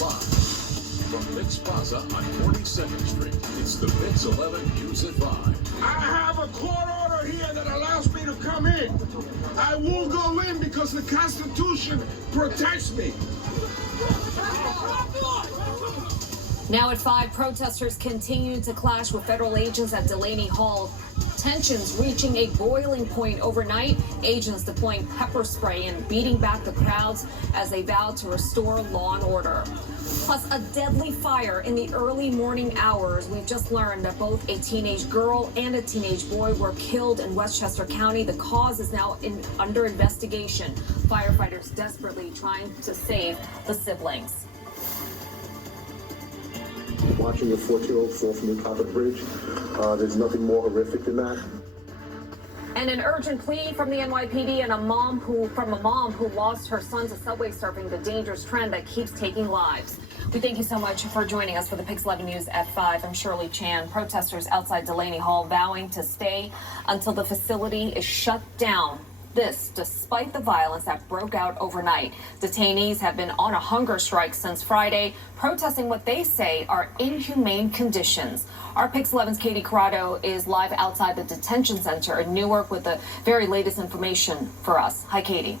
Live from Mix Plaza on 42nd Street, it's the Mix 11 News at 5. I have a court order here that allows me to come in. I will go in because the Constitution protects me. Now at 5, protesters continue to clash with federal agents at Delaney Hall. Tensions reaching a boiling point overnight. Agents deploying pepper spray and beating back the crowds as they vow to restore law and order. Plus, a deadly fire in the early morning hours. We've just learned that both a teenage girl and a teenage boy were killed in Westchester County. The cause is now under investigation. Firefighters desperately trying to save the siblings. Watching a 14-year-old fall from the top of the bridge, there's nothing more horrific than that. And an urgent plea from the NYPD and from a mom who lost her son to subway surfing, the dangerous trend that keeps taking lives. We thank you so much for joining us for the Pix 11 News at 5. I'm Shirley Chan. Protesters outside Delaney Hall vowing to stay until the facility is shut down. This, despite the violence that broke out overnight. Detainees have been on a hunger strike since Friday, protesting what they say are inhumane conditions. Our Pix 11's Katie Corrado is live outside the detention center in Newark with the very latest information for us. Hi, Katie.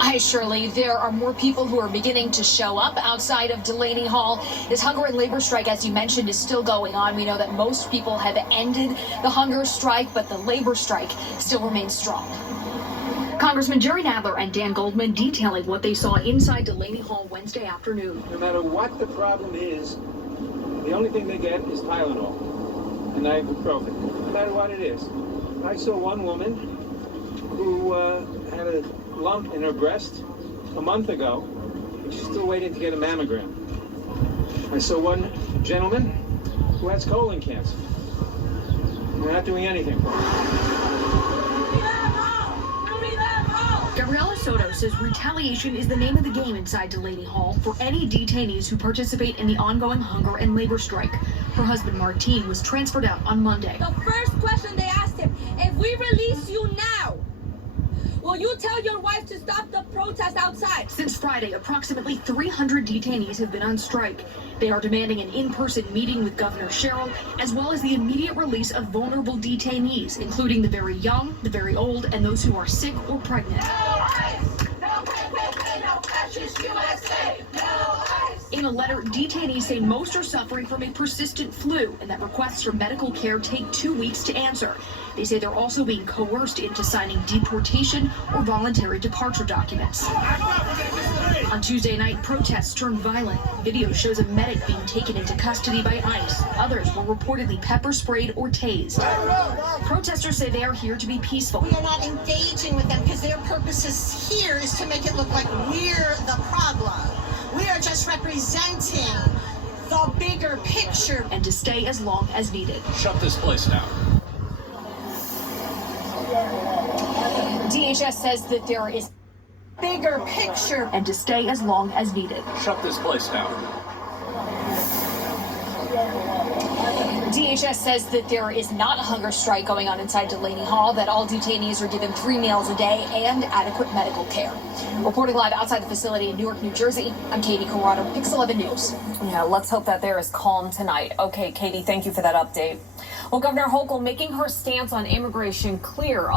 Hi, Shirley. There are more people who are beginning to show up outside of Delaney Hall. This hunger and labor strike, as you mentioned, is still going on. We know that most people have ended the hunger strike, but the labor strike still remains strong. Congressman Jerry Nadler and Dan Goldman detailing what they saw inside Delaney Hall Wednesday afternoon. No matter what the problem is, the only thing they get is Tylenol and ibuprofen, no matter what it is. I saw one woman who had a lump in her breast a month ago, and she's still waiting to get a mammogram. I saw one gentleman who has colon cancer. We're not doing anything for him. Gabriela Soto says retaliation is the name of the game inside Delaney Hall for any detainees who participate in the ongoing hunger and labor strike. Her husband, Martine, was transferred out on Monday. The first question they asked him, if we release you now, will you tell your wife to stop the protest outside? Since Friday, approximately 300 detainees have been on strike. They are demanding an in-person meeting with Governor Sherrill, as well as the immediate release of vulnerable detainees, including the very young, the very old, and those who are sick or pregnant. No ICE! No KKK, no fascist USA! No ICE! In a letter, detainees say most are suffering from a persistent flu and that requests for medical care take 2 weeks to answer. They say they're also being coerced into signing deportation or voluntary departure documents. On Tuesday night, protests turned violent. Video shows a medic being taken into custody by ICE. Others were reportedly pepper sprayed or tased. Protesters say they are here to be peaceful. We are not engaging with them because their purpose here is to make it look like we're the problem. We are just representing the bigger picture. And to stay as long as needed. Shut this place down. DHS says that there is Bigger picture. and to stay as long as needed. Shut this place down. DHS says that there is not a hunger strike going on inside Delaney Hall, that all detainees are given 3 meals a day and adequate medical care. Reporting live outside the facility in Newark, New Jersey, I'm Katie Corrado, Pix 11 News. Yeah, let's hope that there is calm tonight. Okay, Katie, thank you for that update. Well, Governor Hochul making her stance on immigration clear.